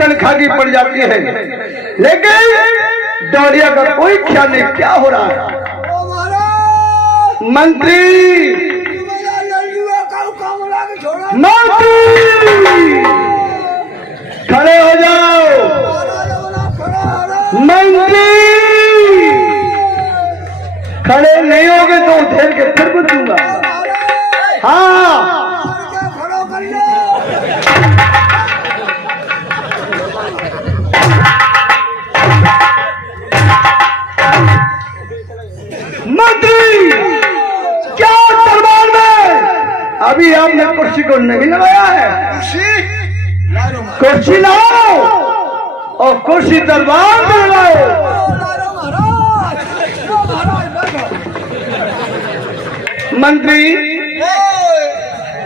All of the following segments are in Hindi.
तनख्वाह की पड़ जाती है, लेकिन डोरिया का कोई ख्याल नहीं। क्या हो रहा है मंत्री? मंत्री खड़े हो जाओ। मंत्री खड़े नहीं होगे तो उठेल के फिर कुछ दूंगा। हाँ मंत्री, क्या दरबार में अभी आपने कुर्सी को नहीं लगाया है? कुर्सी लाओ और कुर्सी दरबार में लगाओ। मंत्री,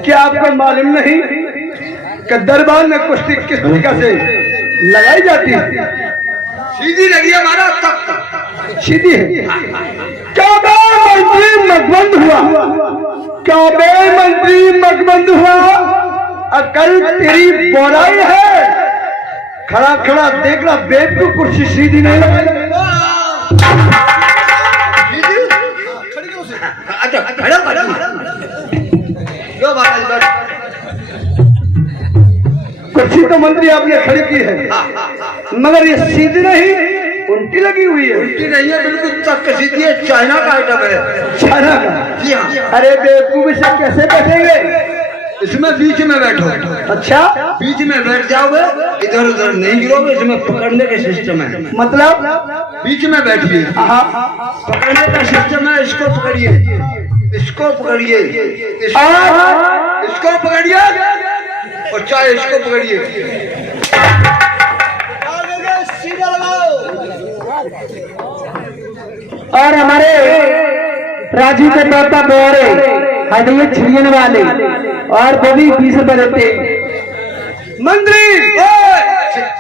क्या आपको मालूम नहीं कि दरबार में कुर्सी किस तरीके से लगाई जाती है? सीधी लगी है महाराज, तक सीधी है। क्या मंत्री मकबंद हुआ? क्या मंत्री मकबंद हुआ? अकल तेरी बोराई है। खड़ा खड़ा देखना, बेद को कुर्सी सीधी नहीं लगाई। कुर्सी तो मंत्री आपने खड़ी की है, मगर ये सीधी नहीं, उल्टी लगी हुई है। उल्टी नहीं है, बिल्कुल तक सीधी है। चाइना का आइटम है। चाइना का? जी हाँ। अरे बेवकूफ, इसमें कैसे बैठेंगे? इसमें बीच में बैठो। अच्छा, बीच में बैठ जाओगे, इधर उधर नहीं गिरोगे। इसमें पकड़ने के सिस्टम है। मतलब बीच में बैठिए। पकड़ने का सिस्टम है। इसको पकड़िए, इसको पकड़िए, इसको पकड़िए और चाहे इसको पकड़िए। और हमारे राजू के तोता बोरे हदिये छिड़ियन वाले और वो भी 20 रुपए देते। मंत्री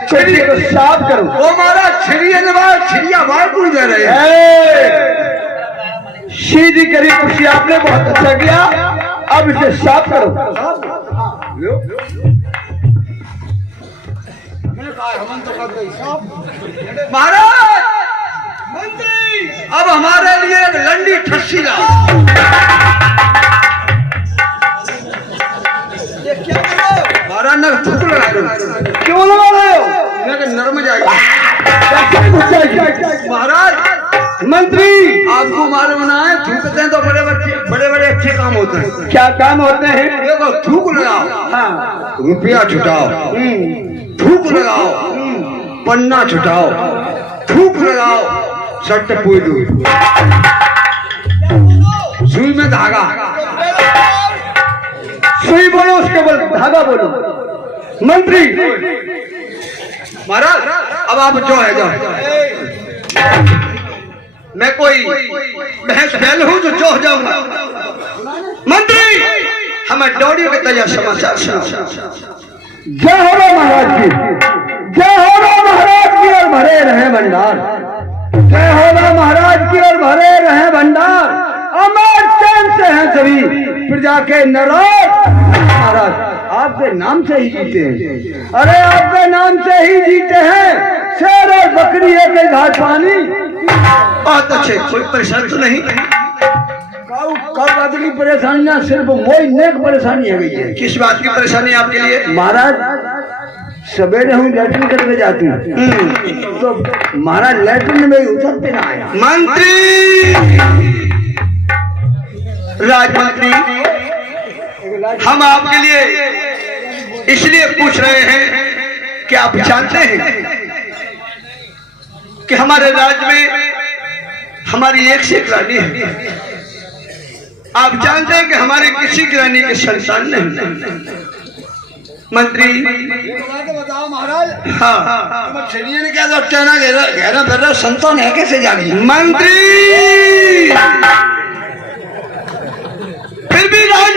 छिड़िए को साफ करो। वो हमारा छिड़िया बार पूछ दे रहे हैं। सीधी करी कुर्सी आपने, बहुत अच्छा किया। अब इसे साफ करो। महाराज, मंत्री, अब हमारे लिए एक लंडी ठस्सी लाओ। महाराज ने थूक लगा दो। क्यों लगा रहे हो? नरम जाएगा। महाराज, मंत्री आपको मालूम ना है, थूकते हैं तो बड़े बड़े अच्छे काम होते हैं। क्या काम होते हैं? देखो, थूक लगाओ, हाँ, रुपया छुटाओ। थूक लगाओ, पन्ना छुटाओ। थूक लगाओ, शर्ट पूरी। सुई में धागा। सुई बोलो, उसके बोल धागा बोलो। मंत्री महाराज, अब आप जो है जाओ। मैं कोई भैंस बैल हूं जो हो जाऊंगा? मंत्री, हमें डोरियों के तैयार समाचार। जय हो महाराज की, जय हो महाराज की और भरे रहे भंडार। जय हो महाराज की और भरे रहे भंडार। अमर चैन से हैं सभी प्रजा के नराज। महाराज, आपके नाम से ही जीते हैं। अरे आपके नाम से ही जीते हैं। शेर और बकरी एक घाट पानी। बहुत अच्छे। कोई परेशानी तो नहीं? की परेशानियां सिर्फ मोई नेक परेशानी है गई है। किस बात की परेशानी आपके लिए? महाराज, सवेरे हम लैट्रिन करके जाती हूँ तो महाराज लैट्रिन में उतरते ना आया। मंत्री, राजमंत्री, हम आपके लिए इसलिए पूछ रहे हैं कि आप जानते हैं कि हमारे राज्य में हमारी एक से एक रानी है। आप जानते हैं कि हमारे किसी की रानी के संतान नहीं। मंत्री, बताओ महाराज। हाँ, ने क्या कहना घेरा संतान है कैसे जानी? मंत्री,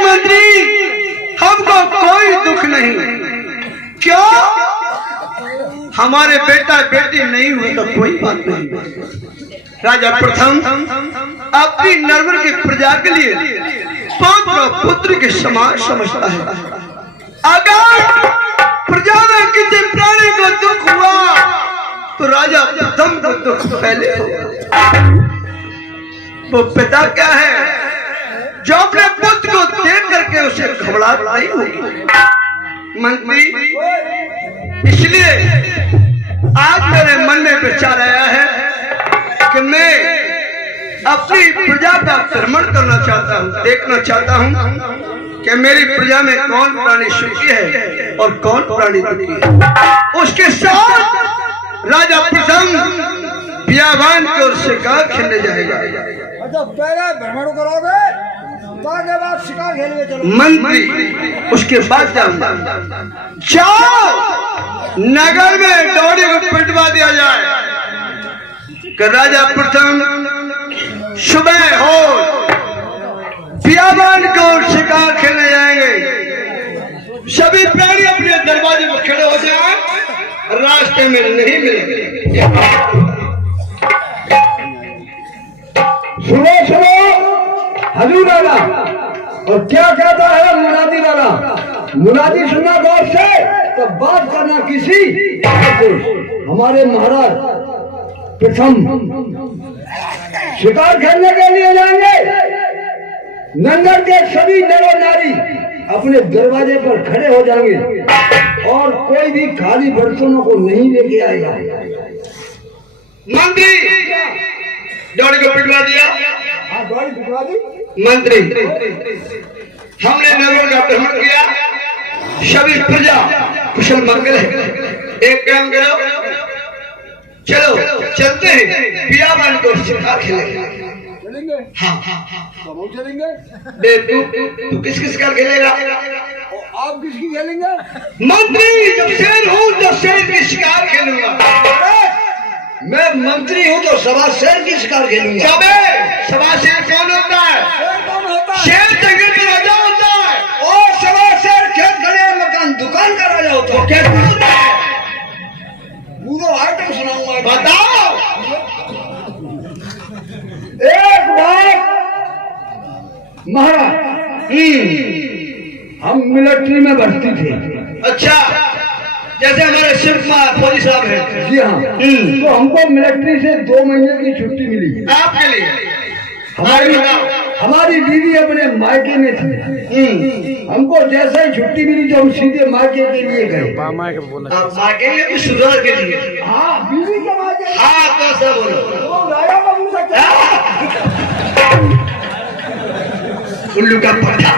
मंत्री, हमको कोई दुख नहीं। क्यों? हमारे बेटा बेटी नहीं हुए तो कोई बात नहीं। राजा प्रथम अपनी नरवर की प्रजा के लिए पौत्र पुत्र के समान समझता है। अगर प्रजा में किसी प्राणी को दुख हुआ तो राजा प्रथम को दुख पहले होगा। वो पिता क्या है जो अपने पुत्र को देख करके उसे घबराहट नहीं होगी। मंत्री, इसलिए आज मेरे मन में विचार आया है कि मैं अपनी प्रजा का भ्रमण करना चाहता हूँ, देखना चाहता हूँ कि मेरी प्रजा में कौन प्राणी सुखी है और कौन प्राणी दुखी है। उसके साथ राजा प्रथम बियाबान की ओर शिकार खेलने जाएगा। अच्छा, पहले भ्रमण करोगे ताकि बाद शिकार खेलने चलो। मंत्री, उसके बाद जाओ नगर में दौड़े को पिटवा दिया जाए कि राजा प्रथम सुबह हो बियाबान को शिकार खेलने जाएंगे। सभी प्राणी अपने दरवाजे पर खड़े हो जाए, रास्ते में नहीं मिलेंगे। सुनो सुनो हजूर वाला, और क्या कहता है मुनादी वाला? मुनादी सुनना गौर से, तो बात करना किसी से। हमारे महाराज प्रथम शिकार खेलने के लिए जाएंगे। नंगर के सभी नर और नारी अपने दरवाजे पर खड़े हो जाएंगे और कोई भी खाली बर्तनों को नहीं लेके आएगा। मंत्री, दौड़ को पिटवा दिया। हाँ, दौड़ी पिटवा दी। मंत्री, हमने नगर का भ्रमण किया, सभी प्रजा कुशल मंगल है। एक काम करो, चलो चलते हैं बियाबान को शिकार खेलेंगे। चलेंगे? हाँ, तो हम चलेंगे। तू किस किस का खेलेगा? और आप किसकी खेलेंगे? मंत्री, जब शेर हूँ तो शेर की शिकार खेलूंगा। मैं मंत्री हूँ तो सवा शेर की शिकार खेलूंगा। सवा शेर कौन होता है? शेर कौन होता है? शेर जंगल का राजा होता है। और सवा शेर खेत खड़े मकान दुकान का राजा होता है। कैसे होता है? पूरा आइटम सुनाऊंगा। बताओ। एक बार महाराज हम मिलिट्री में भर्ती थे। अच्छा, जैसे हमारे शिव कुमार फौजी साहब हैं। जी हाँ, तो हमको मिलिट्री से 2 महीने की छुट्टी मिली। आपके लिए हमारी बीवी अपने मायके में थी। हमको जैसे ही छुट्टी मिली तो हम सीधे मायके के लिए गए। आप मायके लिए कि ससुराल के लिए? हाँ, बीवी के मायके। हाँ, तो ऐसा बोलो। वो राजा बाबू से उल्लू का पट्टा।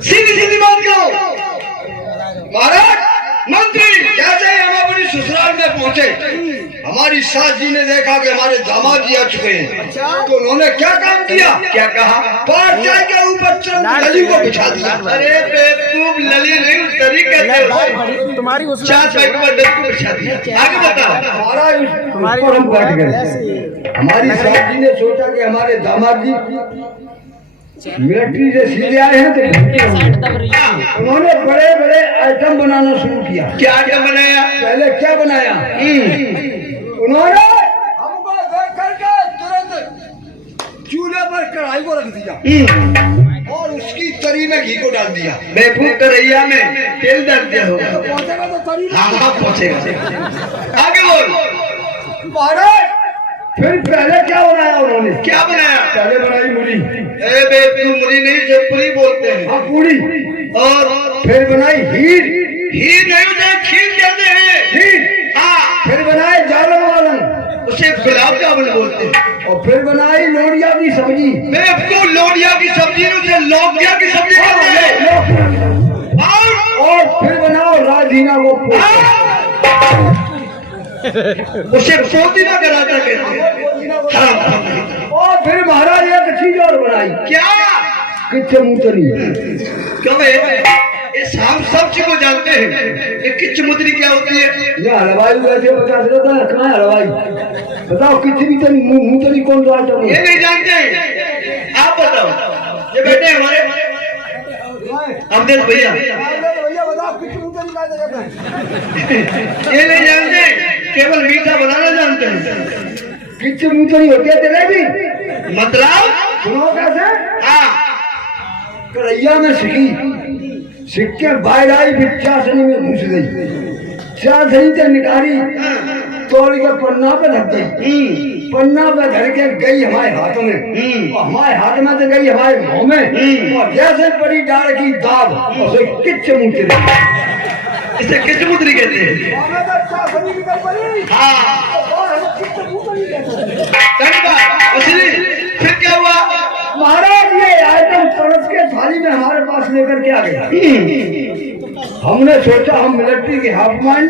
सीधी सीधी बात करो। महाराज, मंत्री, जैसे ही हम अपनी ससुराल में पहुंचे, हमारी सास जी ने देखा कि हमारे दामाद जी आ चुके हैं। तो उन्होंने क्या काम किया? क्या कहा? पार चाय के ऊपर तुरंत लली को बिछा दिया। अरे बेवकूफ, लली नहीं उतरी कहते हो। तुम्हारी चार पैक में लली को बिछा दिया। आगे बताओ। महाराज, उस पर हम बैठ गए। हमारी सास जी ने सोचा कि हमारे दामाद जी मिलिट्री से सीधे आए हैं तो उन्होंने बड़े बड़े आइटम बनाना शुरू किया। क्या आइटम बनाया? पहले क्या बनाया? उन्होंने हमको देख करके तुरंत चूल्हे पर कढ़ाई को रख दिया और उसकी तरी में घी को डाल दिया। बेवकूफ करैया में तेल डाल दिया होगा। तो पहुंचेगा तो तरी में। हाँ, पहुंचेगा। आगे बोल। महाराज, फिर पहले क्या बनाया उन्होंने? क्या बनाया? पहले बनाई मूली। अरे बेवकूफ, मुरी नहीं से पूरी बोलते हैं। हाँ, पूरी। और फिर बनाई खीर। खीर नहीं, उसे खीर कहते हैं। खीर। हाँ, फिर बनाए जालन वालन। उसे गुलाब जामुन बोलते हैं। और फिर बनाई लोरिया की सब्जी। बेवकूफ, लोडिया की सब्जी नहीं, उसे लौकिया की सब्जी कहते हैं। और फिर बनाओ राजहीना को उसे पोतीना कराता कहते हैं। हाँ। और फिर महाराज एक चीज और बनाई। क्या? किच्चे मुचनी। क्यों है? इस हम सब चीज को जानते हैं। ये किच्च मुद्री क्या होती है? ये हलवाई वैसे बता देता है। कहाँ है हलवाई? बताओ, किच्ची मुचनी कौन सा आइटम ये है? नहीं जानते। आप बताओ। ये बेटे हमारे अवधेश भैया भैया बताओ किस मुंह से निकाल देगा ये नहीं जानते, केवल मीठा बनाना जानते हैं। किच्चे मुंह तो नहीं होते तेरे भी। मतलब सुनो कैसे? हाँ करैया में सीख के बाहर आई फिर चाशनी में घुस गई। चाशनी से निकाली तोड़ के पन्ना पे धर गई। पन्ना पे धर के गई हमारे हाथ में, और हमारे हाथ में तो गई हमारे मुंह में, और जैसे पड़ी डाल की दाब उसे किच्चे मुंह से इसे किचमुतरी कहते हैं। हमें तो चाशनी निकल पड़ी हाँ और हम किस मुंह से नहीं कहते धन्यवाद। असली फिर क्या हुआ? महाराज ये आइटम परस के थाली में हमारे पास लेकर के आ गया। हमने सोचा हम मिलिट्री के हाफ माइंड,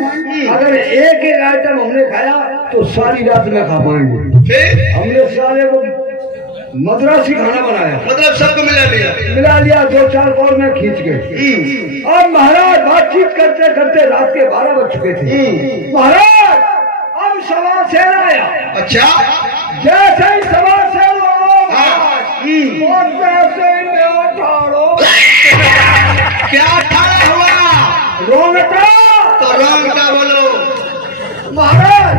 अगर एक एक आइटम हमने खाया तो सारी रात में खा पाएंगे। फिर हमने सारे को मद्रासी खाना बनाया, मतलब सबको मिला लिया 2-4 कौर में खींच गए। और महाराज बातचीत करते करते रात के 12 बज चुके थे। महाराज अब सवा शेर आया। अच्छा जैसे ही सवा शेर क्या ठाड़ा हुआ? रोंगटा तो रोंगटा बोलो। महाराज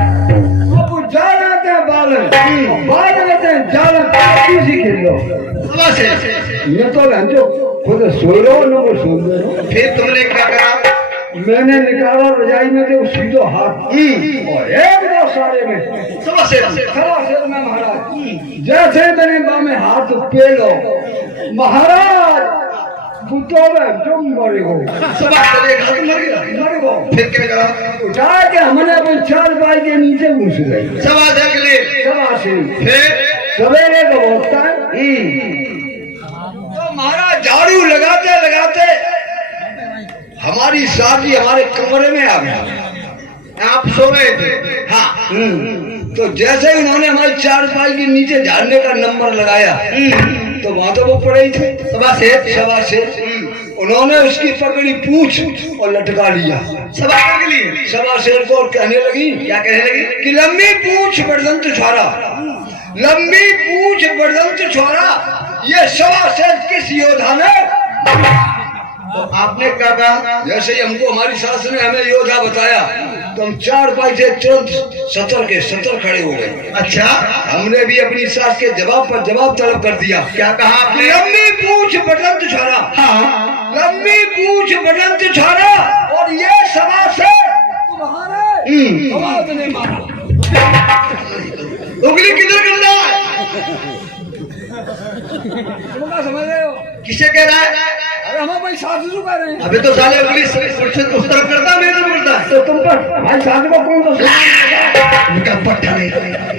अब जा रहे थे बालन, बाद में थे जालन किसी खेल लो। ये तो जो खुद सो लो न वो सो लो। फिर तुमने क्या करा? मैंने निकाला रजाई में से सीधो हाथ और एक दो सारे में सवा शेर में महाराज। जैसे मैंने बामे हाथ पे लो महाराज कुत्तों में तुम मरे हो। मर गो। फिर क्या करा? उठा के हमने अपन 4 पाई के नीचे घुस गए। सवा शेर के लिए सवा शेर फिर सवेरे का होता है। तो महाराज झाड़ू लगाते लगाते हमारी शादी हमारे कमरे में आ गया। आप सो गए थे? हाँ। तो जैसे ही उन्होंने हमारी 4 पाई के नीचे झाड़ने का नंबर लगाया तो वहां तो वो पड़े ही थे सवा शेर। उन्होंने उसकी पकड़ी पूंछ और लटका लिया सवा शेर को, और कहने लगी, क्या कहने लगी? कि लंबी पूंछ बड़दंत छोरा, लंबी पूंछ बड़दंत छोरा, ये सवा शेर किस योद्धा ने? तो आपने क्या कहा? जैसे ही हमको हमारी सास ने हमें योद्धा बताया तो हम 4 पाई से तुरंत 70 खड़े हो गए। अच्छा हमने भी अपनी सास के जवाब पर जवाब तलब कर दिया। क्या कहा आपने? लंबी पूंछ बटंत छोरा, हाँ लंबी पूंछ बटंत छोरा, और ये सवा से तुम्हारे आवाज ने मारा। उंगली किधर कर रहा है? तुम क्या समझ रहे हो? किसे कह रहा है? अरे हम अपनी सास से कह रहे हैं। अबे तो साले उंगली उस तरफ करता, मेरे तरफ करता है। तो तुम पर हमारी सास को कौन सा उनका पट्टा नहीं।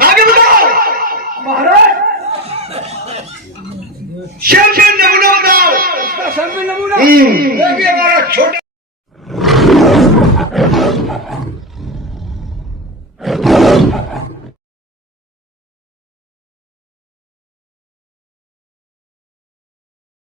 आगे बताओ महाराज। शेर नमूना बताओ। उसका सब में नमूना देखिए हमारा छोटा